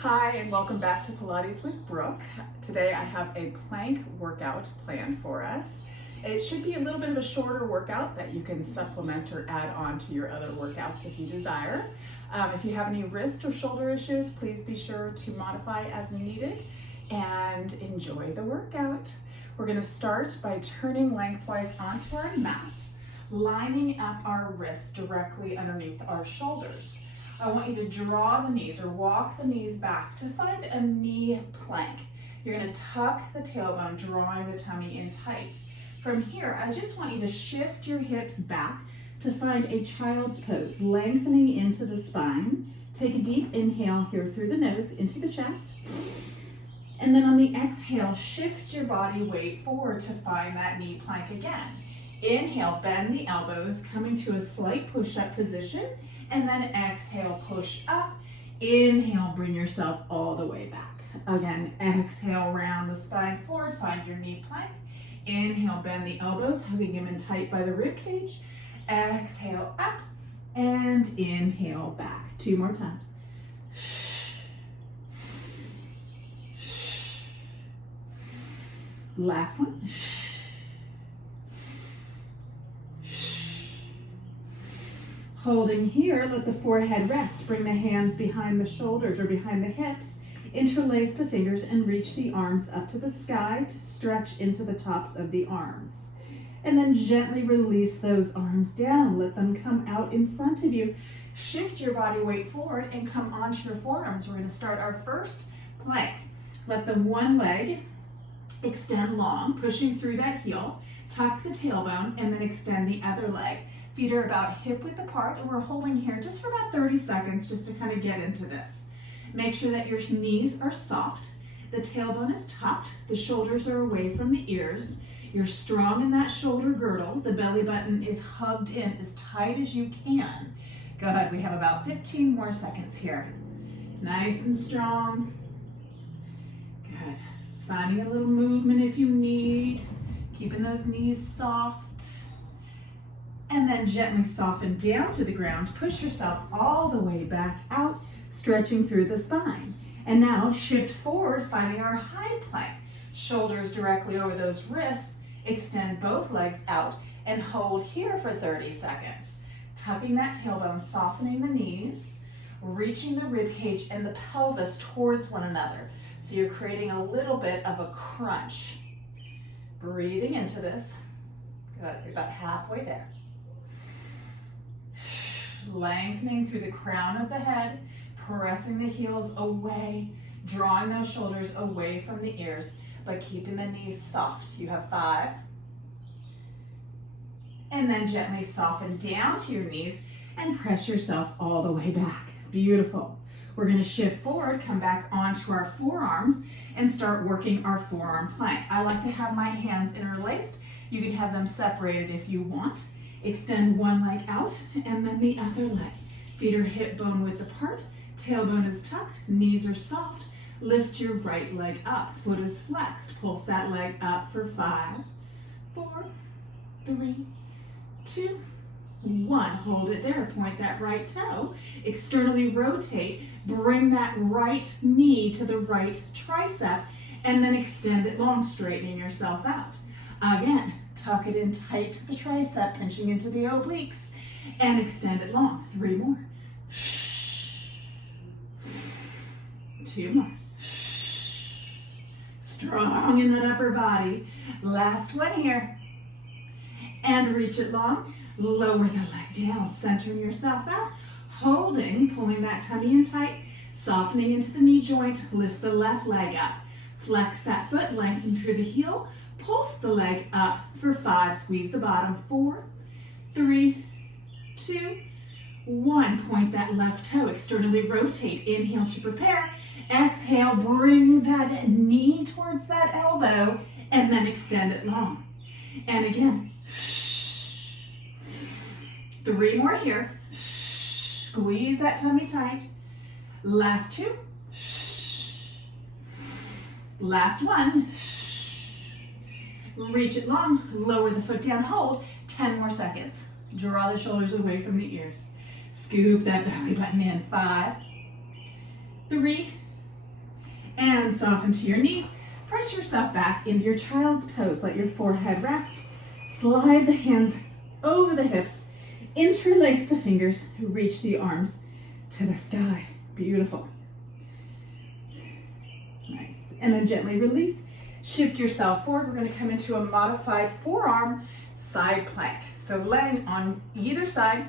Hi, and welcome back to Pilates with Brooke. Today I have a plank workout planned for us. It should be a little bit of a shorter workout that you can supplement or add on to your other workouts if you desire. If you have any wrist or shoulder issues, please be sure to modify as needed and enjoy the workout. We're going to start by turning lengthwise onto our mats, lining up our wrists directly underneath our shoulders. I want you to draw the knees or walk the knees back to find a knee plank. You're going to tuck the tailbone, drawing the tummy in tight. From here, I just want you to shift your hips back to find a child's pose, lengthening into the spine. Take a deep inhale here through the nose into the chest. And then on the exhale, shift your body weight forward to find that knee plank again. Inhale, bend the elbows, coming to a slight push-up position. And then exhale, push up. Inhale, bring yourself all the way back. Again, exhale, round the spine forward, find your knee plank. Inhale, bend the elbows, hugging them in tight by the rib cage. Exhale, up, and inhale, back. 2 more times. Last one. Holding here, let the forehead rest. Bring the hands behind the shoulders or behind the hips. Interlace the fingers and reach the arms up to the sky to stretch into the tops of the arms. And then gently release those arms down. Let them come out in front of you. Shift your body weight forward and come onto your forearms. We're going to start our first plank. Let the one leg extend long, pushing through that heel. Tuck the tailbone and then extend the other leg. Feet are about hip width apart, and we're holding here just for about 30 seconds just to kind of get into this. Make sure that your knees are soft, the tailbone is tucked, the shoulders are away from the ears. You're strong in that shoulder girdle. The belly button is hugged in as tight as you can. Good, we have about 15 more seconds here. Nice and strong. Good. Finding a little movement if you need. Keeping those knees soft. And then gently soften down to the ground. Push yourself all the way back out, stretching through the spine. And now shift forward, finding our high plank. Shoulders directly over those wrists. Extend both legs out and hold here for 30 seconds. Tucking that tailbone, softening the knees, reaching the rib cage and the pelvis towards one another. So you're creating a little bit of a crunch. Breathing into this. Good, you're about halfway there. Lengthening through the crown of the head, pressing the heels away, drawing those shoulders away from the ears, but keeping the knees soft. You have 5. And then gently soften down to your knees and press yourself all the way back. Beautiful. We're going to shift forward, come back onto our forearms, and start working our forearm plank. I like to have my hands interlaced. You can have them separated if you want. Extend one leg out and then the other leg. Feet are hip bone width apart. Tailbone is tucked. Knees are soft. Lift your right leg up. Foot is flexed. Pulse that leg up for 5, 4, 3, 2, 1. Hold it there. Point that right toe. Externally rotate. Bring that right knee to the right tricep and then extend it long, straightening yourself out. Again, tuck it in tight to the tricep, pinching into the obliques, and extend it long. 3 more. 2 more. Strong in that upper body. Last one here. And reach it long. Lower the leg down, centering yourself out. Holding, pulling that tummy in tight, softening into the knee joint. Lift the left leg up. Flex that foot, lengthen through the heel. Pulse the leg up for 5. Squeeze the bottom. 4, 3, 2, 1. Point that left toe. Externally rotate. Inhale to prepare. Exhale. Bring that knee towards that elbow and then extend it long. And again. 3 more here. Squeeze that tummy tight. Last 2. Last 1. Reach it long, lower the foot down, hold. 10 more seconds. Draw the shoulders away from the ears. Scoop that belly button in. 5, 3, And soften to your knees. Press yourself back into your child's pose. Let your forehead rest. Slide the hands over the hips. Interlace the fingers. Reach the arms to the sky. Beautiful. Nice. And then gently release. Shift yourself forward. We're going to come into a modified forearm side plank. So laying on either side,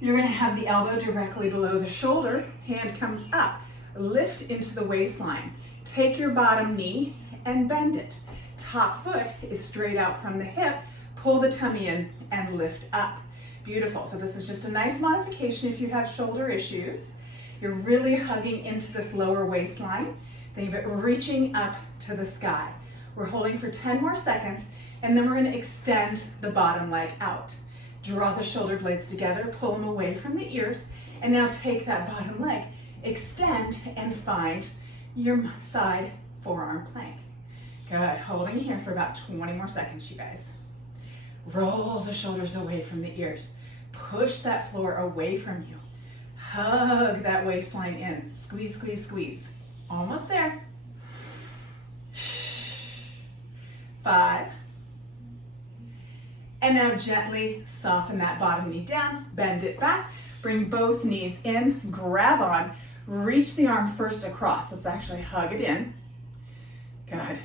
you're going to have the elbow directly below the shoulder. Hand comes up. Lift into the waistline. Take your bottom knee and bend it. Top foot is straight out from the hip. Pull the tummy in and lift up. Beautiful. So this is just a nice modification if you have shoulder issues. You're really hugging into this lower waistline. Then you're reaching up to the sky. We're holding for 10 more seconds, and then we're going to extend the bottom leg out. Draw the shoulder blades together, pull them away from the ears, and now take that bottom leg, extend, and find your side forearm plank. Good. Holding here for about 20 more seconds, you guys. Roll the shoulders away from the ears. Push that floor away from you. Hug that waistline in. Squeeze, squeeze, squeeze. Almost there. 5. And now gently soften that bottom knee down. Bend it back. Bring both knees in. Grab on. Reach the arm first across. Let's actually hug it in. Good.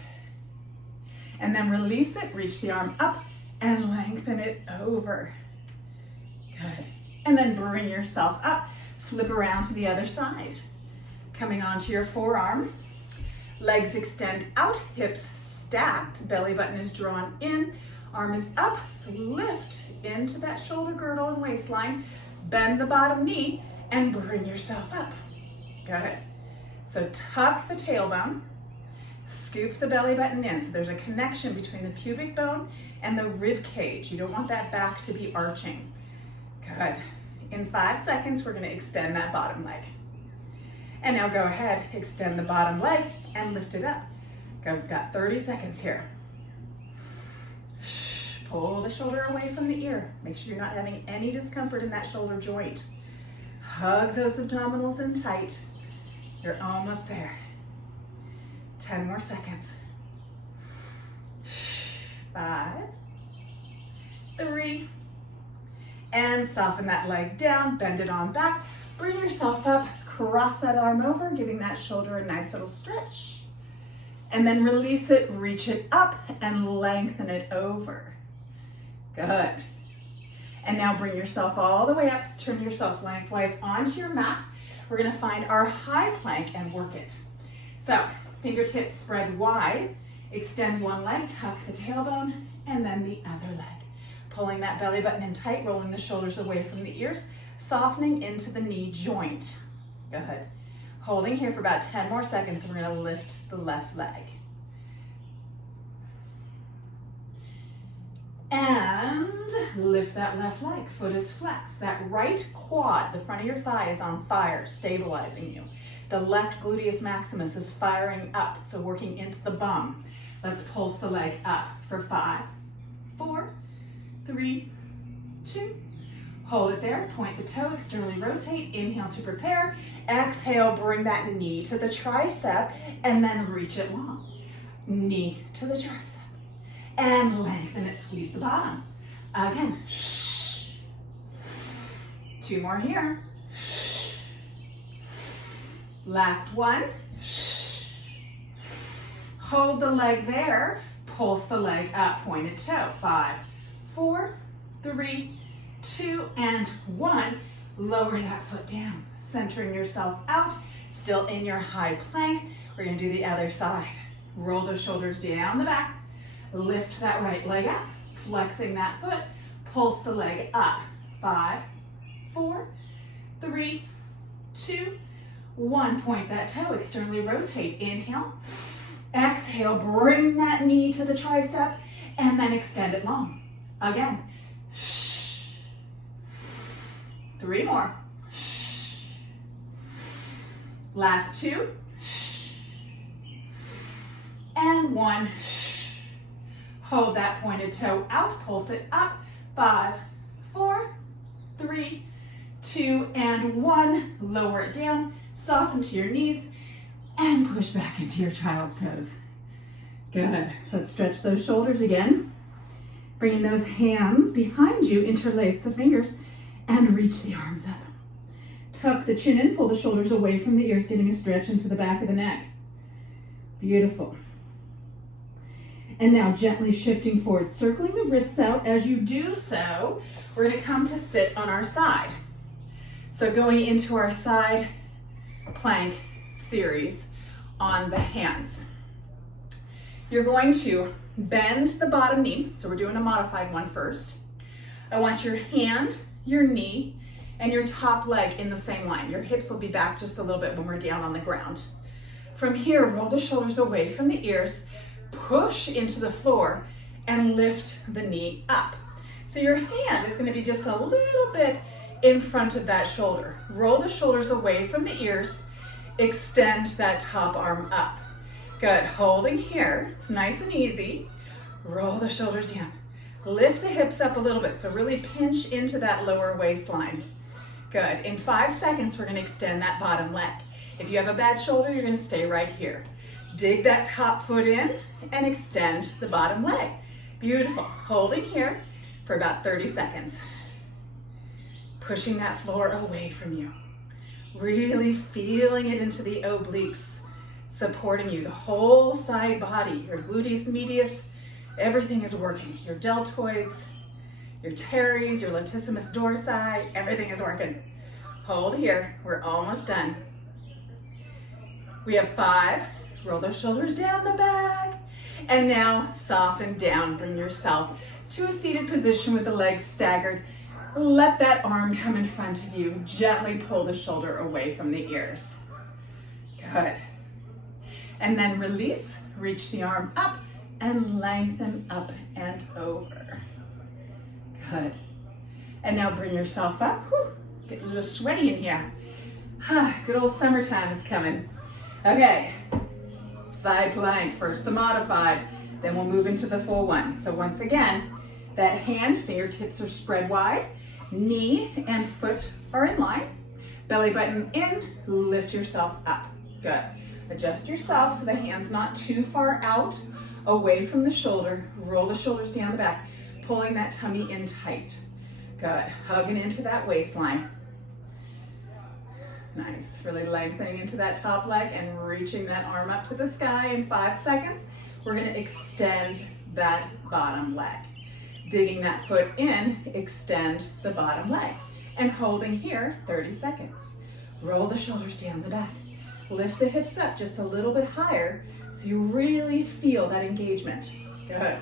And then release it. Reach the arm up and lengthen it over. Good. And then bring yourself up. Flip around to the other side. Coming onto your forearm. Legs extend out, hips stacked, belly button is drawn in, arm is up, lift into that shoulder girdle and waistline, bend the bottom knee, and bring yourself up. Good. So tuck the tailbone, scoop the belly button in. So there's a connection between the pubic bone and the rib cage. You don't want that back to be arching. Good. In 5 seconds, we're going to extend that bottom leg. And now go ahead, extend the bottom leg and lift it up. Okay, we've got 30 seconds here. Pull the shoulder away from the ear. Make sure you're not having any discomfort in that shoulder joint. Hug those abdominals in tight. You're almost there. 10 more seconds. 5, 3, and soften that leg down, bend it on back. Bring yourself up, cross that arm over, giving that shoulder a nice little stretch. And then release it, reach it up, and lengthen it over. Good. And now bring yourself all the way up, turn yourself lengthwise onto your mat. We're gonna find our high plank and work it. So, fingertips spread wide, extend one leg, tuck the tailbone, and then the other leg. Pulling that belly button in tight, rolling the shoulders away from the ears, softening into the knee joint. Good. Holding here for about 10 more seconds, and we're gonna lift the left leg. And lift that left leg, foot is flexed. That right quad, the front of your thigh is on fire, stabilizing you. The left gluteus maximus is firing up, so working into the bum. Let's pulse the leg up for 5, 4, 3, 2, hold it there, point the toe, externally rotate, inhale to prepare, exhale, bring that knee to the tricep, and then reach it long. Knee to the tricep, and lengthen it, squeeze the bottom. Again, 2 more here. Last one. Hold the leg there, pulse the leg up, pointed toe. 5, 4, 3, 2, and 1. Lower that foot down, centering yourself out, still in your high plank. We're gonna do the other side. Roll those shoulders down the back, lift that right leg up, flexing that foot, pulse the leg up. 5, 4, 3, 2, 1. Point that toe, externally rotate. Inhale, exhale, bring that knee to the tricep, and then extend it long. Again. 3 more. Last 2. And 1. Hold that pointed toe out, pulse it up. 5, 4, 3, 2, and 1. Lower it down, soften to your knees. and push back into your child's pose. Good. Let's stretch those shoulders again. Bringing those hands behind you, interlace the fingers and reach the arms up. Tuck the chin in, pull the shoulders away from the ears, getting a stretch into the back of the neck. Beautiful. And now gently shifting forward, circling the wrists out. As you do so, we're going to come to sit on our side. So going into our side plank series on the hands. You're going to bend the bottom knee. So we're doing a modified one first. I want your hand, your knee, and your top leg in the same line. Your hips will be back just a little bit when we're down on the ground. From here, roll the shoulders away from the ears, push into the floor, and lift the knee up. So your hand is going to be just a little bit in front of that shoulder. Roll the shoulders away from the ears, extend that top arm up. Good, holding here, it's nice and easy. Roll the shoulders down. Lift the hips up a little bit, so really pinch into that lower waistline. Good, in 5 seconds, we're gonna extend that bottom leg. If you have a bad shoulder, you're gonna stay right here. Dig that top foot in and extend the bottom leg. Beautiful, holding here for about 30 seconds. Pushing that floor away from you. Really feeling it into the obliques, supporting you, the whole side body, your gluteus medius, everything is working. Your deltoids, your teres, your latissimus dorsi, everything is working. Hold here, we're almost done. We have 5, roll those shoulders down the back, and now soften down, bring yourself to a seated position with the legs staggered. Let that arm come in front of you, gently pull the shoulder away from the ears. Good. And then release, reach the arm up, and lengthen up and over. Good. And now bring yourself up. Whew, get a little sweaty in here. Good old summertime is coming. Okay, side plank, first the modified, then we'll move into the full one. So once again, that hand, fingertips are spread wide, knee and foot are in line, belly button in, lift yourself up. Good. Adjust yourself so the hand's not too far out, away from the shoulder. Roll the shoulders down the back, pulling that tummy in tight. Good. Hugging into that waistline. Nice. Really lengthening into that top leg and reaching that arm up to the sky. In 5 seconds, we're going to extend that bottom leg. Digging that foot in, extend the bottom leg. And holding here, 30 seconds. Roll the shoulders down the back. Lift the hips up just a little bit higher so you really feel that engagement. Good.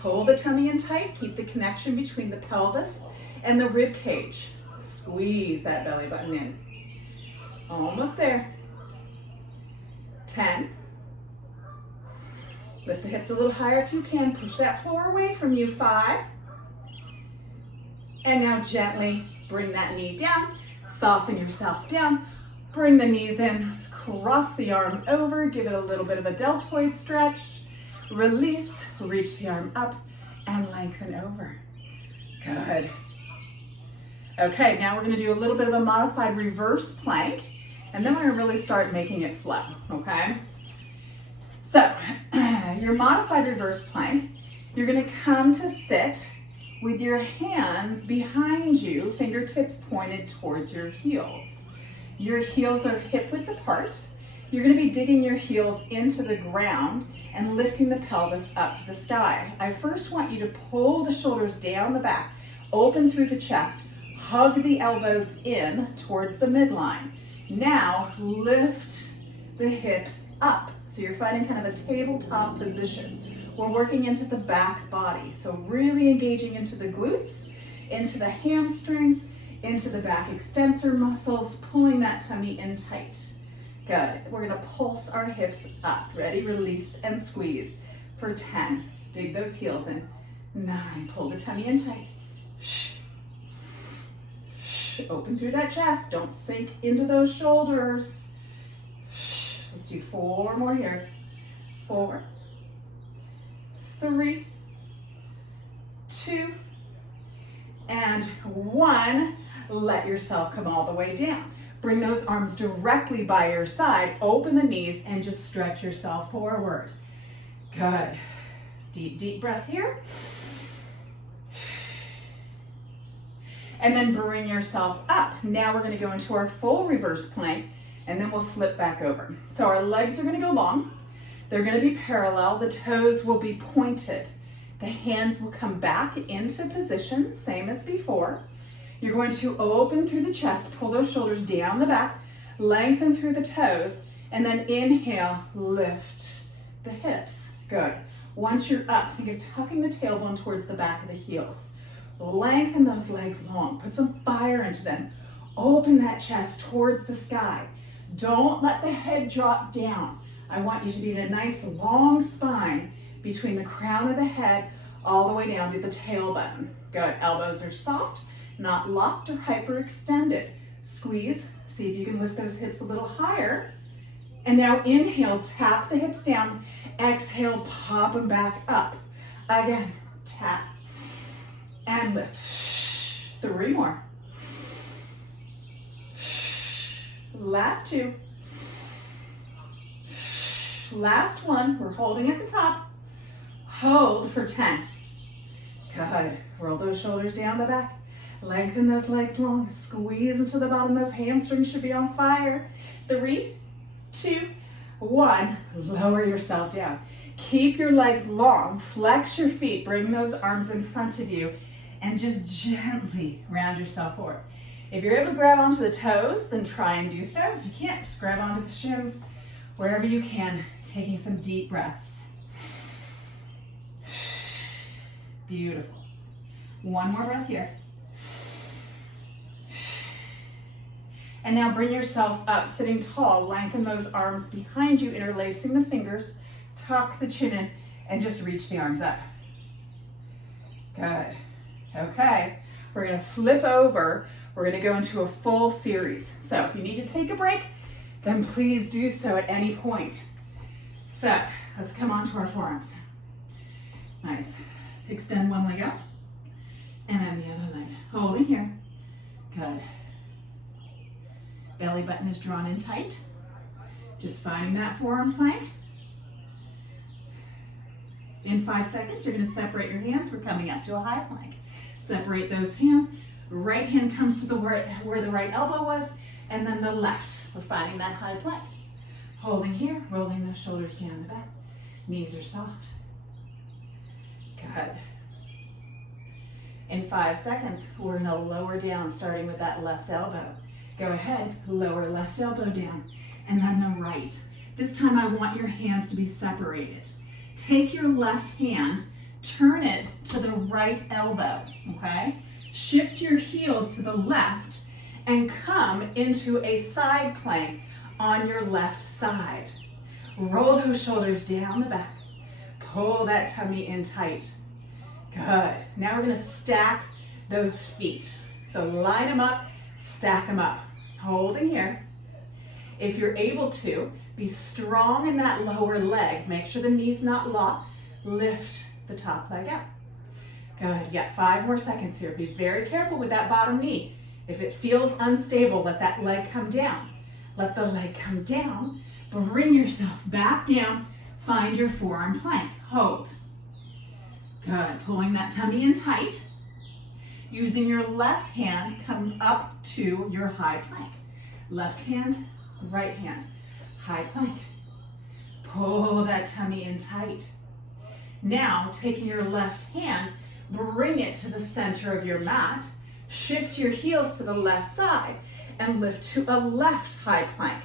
Pull the tummy in tight. Keep the connection between the pelvis and the rib cage. Squeeze that belly button in. Almost there. 10. Lift the hips a little higher if you can. Push that floor away from you. 5. And now gently bring that knee down. Soften yourself down. Bring the knees in. Cross the arm over. Give it a little bit of a deltoid stretch. Release. Reach the arm up and lengthen over. Good. Okay, now we're going to do a little bit of a modified reverse plank. And then we're going to really start making it flow, okay? So, your modified reverse plank, you're going to come to sit with your hands behind you, fingertips pointed towards your heels. Your heels are hip width apart. You're going to be digging your heels into the ground and lifting the pelvis up to the sky. I first want you to pull the shoulders down the back, open through the chest, hug the elbows in towards the midline. Now, lift the hips up. So you're finding kind of a tabletop position. We're working into the back body. So really engaging into the glutes, into the hamstrings, into the back extensor muscles, pulling that tummy in tight. Good. We're going to pulse our hips up. Ready? Release and squeeze for 10. Dig those heels in. 9. Pull the tummy in tight. Shh. Open through that chest. Don't sink into those shoulders. Let's do 4 more here. 4, 3, 2, and 1. Let yourself come all the way down. Bring those arms directly by your side. Open the knees and just stretch yourself forward. Good. Deep, deep breath here. And then bring yourself up. Now we're going to go into our full reverse plank, and then we'll flip back over. So our legs are going to go long. They're going to be parallel. The toes will be pointed. The hands will come back into position, same as before. You're going to open through the chest, pull those shoulders down the back, lengthen through the toes, and then inhale, lift the hips. Good. Once you're up, think of tucking the tailbone towards the back of the heels. Lengthen those legs long. Put some fire into them. Open that chest towards the sky. Don't let the head drop down. I want you to be in a nice long spine between the crown of the head all the way down to the tailbone. Good. Elbows are soft, not locked or hyperextended. Squeeze. See if you can lift those hips a little higher. And now inhale, tap the hips down. Exhale, pop them back up. Again, tap and lift. 3 more. Last 2. Last 1. We're holding at the top. Hold for 10. Good. Roll those shoulders down the back. Lengthen those legs long. Squeeze into the bottom. Those hamstrings should be on fire. 3, 2, 1. Lower yourself down. Keep your legs long. Flex your feet. Bring those arms in front of you. And just gently round yourself forward. If you're able to grab onto the toes, then try and do so. If you can't, just grab onto the shins wherever you can, taking some deep breaths. Beautiful. 1 more breath here. And now bring yourself up, sitting tall. Lengthen those arms behind you, interlacing the fingers. Tuck the chin in and just reach the arms up. Good. Okay, we're going to flip over. We're going to go into a full series. So if you need to take a break, then please do so at any point. So let's come on to our forearms. Nice. Extend one leg out and then the other leg. Holding here. Good. Belly button is drawn in tight. Just finding that forearm plank. In 5 seconds, you're going to separate your hands. We're coming up to a high plank. Separate those hands. Right hand comes to the where the right elbow was, and then the left. We're finding that high plank. Holding here, rolling those shoulders down the back. Knees are soft. Good. In 5 seconds, we're going to lower down, starting with that left elbow. Go ahead, lower left elbow down, and then the right. This time I want your hands to be separated. Take your left hand, turn it to the right elbow, okay? Shift your heels to the left and come into a side plank on your left side. Roll those shoulders down the back. Pull that tummy in tight. Good. Now we're going to stack those feet. So line them up, stack them up. Holding here. If you're able to, be strong in that lower leg. Make sure the knee's not locked. Lift the top leg up. Good. You got 5 more seconds here. Be very careful with that bottom knee. If it feels unstable, let that leg come down. Let the leg come down. Bring yourself back down. Find your forearm plank. Hold. Good. Pulling that tummy in tight. Using your left hand, come up to your high plank. Left hand, right hand. High plank. Pull that tummy in tight. Now, taking your left hand, bring it to the center of your mat. Shift your heels to the left side and lift to a left high plank.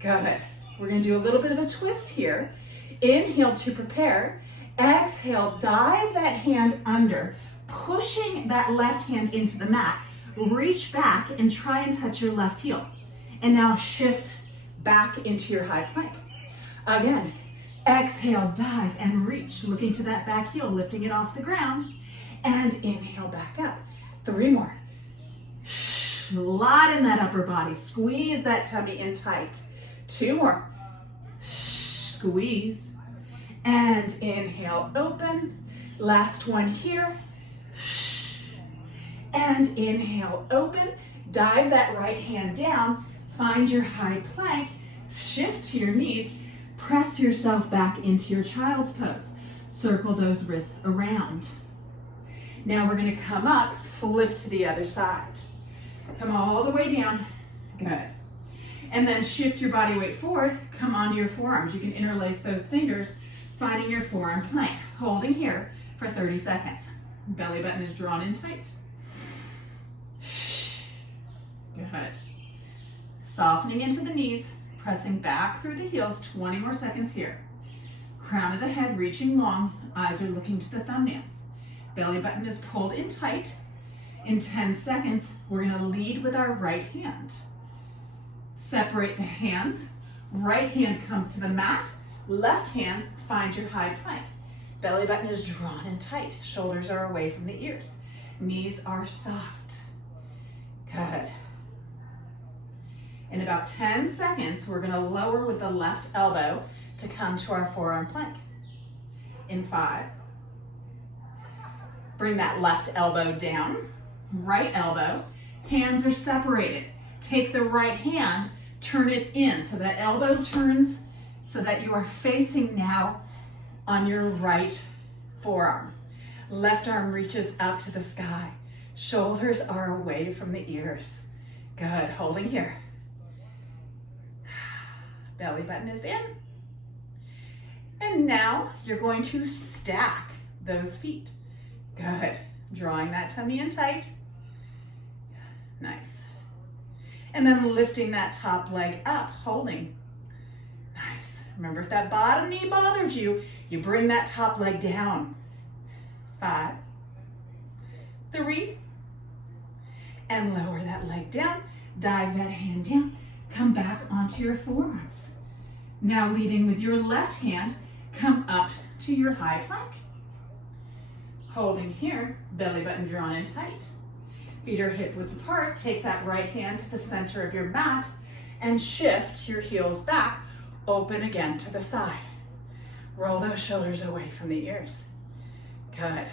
Good. We're going to do a little bit of a twist here. Inhale to prepare. Exhale, dive that hand under, pushing that left hand into the mat. Reach back and try and touch your left heel. And now shift back into your high plank. Again, exhale, dive and reach, looking to that back heel, lifting it off the ground. And inhale back up. 3 more. A lot in that upper body. Squeeze that tummy in tight. 2 more. Squeeze. And inhale, open. Last one here. And inhale, open. Dive that right hand down. Find your high plank, shift to your knees, press yourself back into your child's pose. Circle those wrists around. Now we're gonna come up, flip to the other side. Come all the way down, good. And then shift your body weight forward, come onto your forearms. You can interlace those fingers, finding your forearm plank. Holding here for 30 seconds. Belly button is drawn in tight. Good. Softening into the knees, pressing back through the heels, 20 more seconds here. Crown of the head reaching long, eyes are looking to the thumbnails. Belly button is pulled in tight. In 10 seconds, we're gonna lead with our right hand. Separate the hands. Right hand comes to the mat. Left hand finds your high plank. Belly button is drawn in tight. Shoulders are away from the ears. Knees are soft. Good. In about 10 seconds, we're gonna lower with the left elbow to come to our forearm plank. In 5. Bring that left elbow down. Right elbow. Hands are separated. Take the right hand, turn it in so that elbow turns so that you are facing now on your right forearm. Left arm reaches up to the sky. Shoulders are away from the ears. Good, holding here. Belly button is in. And now you're going to stack those feet. Good, drawing that tummy in tight. Nice. And then lifting that top leg up, holding. Nice. Remember, if that bottom knee bothers you, you bring that top leg down. 5, 3, and lower that leg down. Dive that hand down. Come back onto your forearms. Now leading with your left hand, come up to your high plank. Holding here, belly button drawn in tight. Feet are hip width apart. Take that right hand to the center of your mat and shift your heels back. Open again to the side. Roll those shoulders away from the ears. Good.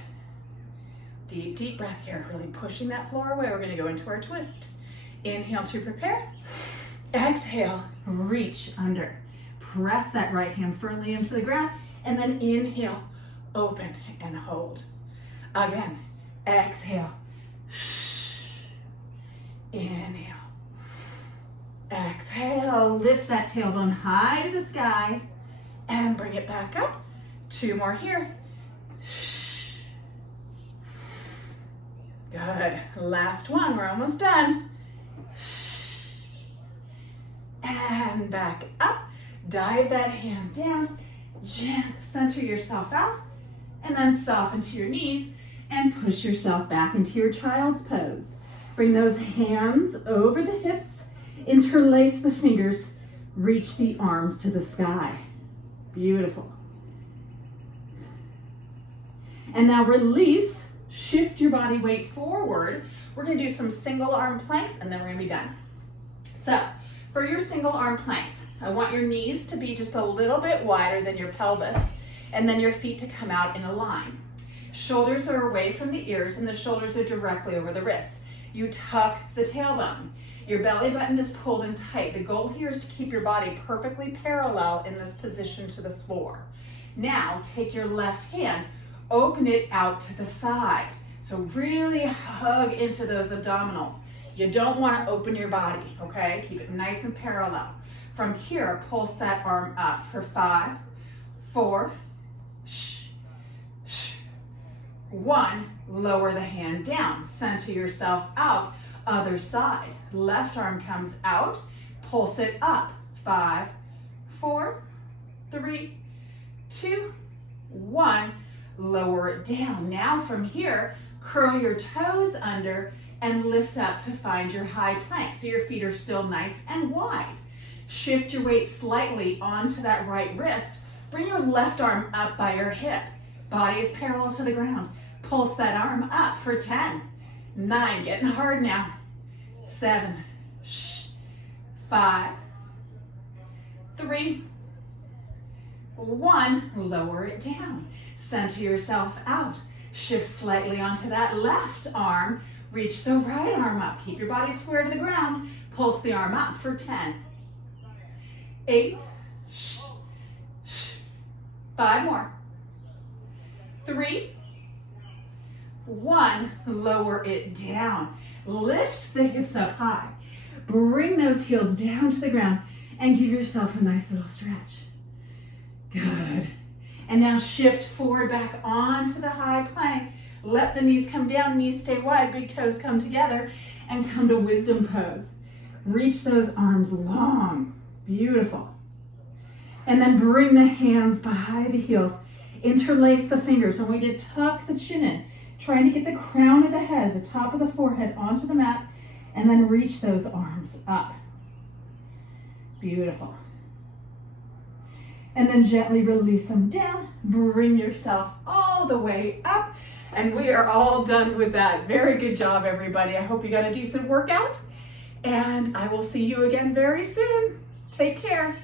Deep, deep breath here. Really pushing that floor away. We're going to go into our twist. Inhale to prepare. Exhale, reach under. Press that right hand firmly into the ground. And then inhale, open and hold. Again, exhale. Inhale. Exhale. Lift that tailbone high to the sky and bring it back up. 2 more here. Good. Last one. We're almost done. And back up. Dive that hand down. Center yourself out. And then soften to your knees and push yourself back into your child's pose. Bring those hands over the hips, interlace the fingers, reach the arms to the sky. Beautiful. And now release, shift your body weight forward. We're gonna do some single arm planks and then we're gonna be done. So for your single arm planks, I want your knees to be just a little bit wider than your pelvis and then your feet to come out in a line. Shoulders are away from the ears and the shoulders are directly over the wrists. You tuck the tailbone. Your belly button is pulled in tight. The goal here is to keep your body perfectly parallel in this position to the floor. Now take your left hand, open it out to the side. So really hug into those abdominals. You don't want to open your body, okay? Keep it nice and parallel. From here, pulse that arm up for 5, 4, 1, lower the hand down, center yourself out, other side. Left arm comes out, pulse it up, 5, 4, 3, 2, 1, lower it down. Now from here, curl your toes under and lift up to find your high plank. So your feet are still nice and wide. Shift your weight slightly onto that right wrist. Bring your left arm up by your hip. Body is parallel to the ground. Pulse that arm up for 10, 9, getting hard now, 7, 5, 3, 1, lower it down. Center yourself out. Shift slightly onto that left arm. Reach the right arm up. Keep your body square to the ground. Pulse the arm up for 10, 8, 5 more, 3, 1. Lower it down. Lift the hips up high. Bring those heels down to the ground and give yourself a nice little stretch. Good. And now shift forward back onto the high plank. Let the knees come down, knees stay wide, big toes come together, and come to wisdom pose. Reach those arms long. Beautiful. And then bring the hands behind the heels. Interlace the fingers. I want you to tuck the chin in, trying to get the crown of the head, the top of the forehead onto the mat, and then reach those arms up. Beautiful. And then gently release them down. Bring yourself all the way up. And we are all done with that. Very good job, everybody. I hope you got a decent workout. And I will see you again very soon. Take care.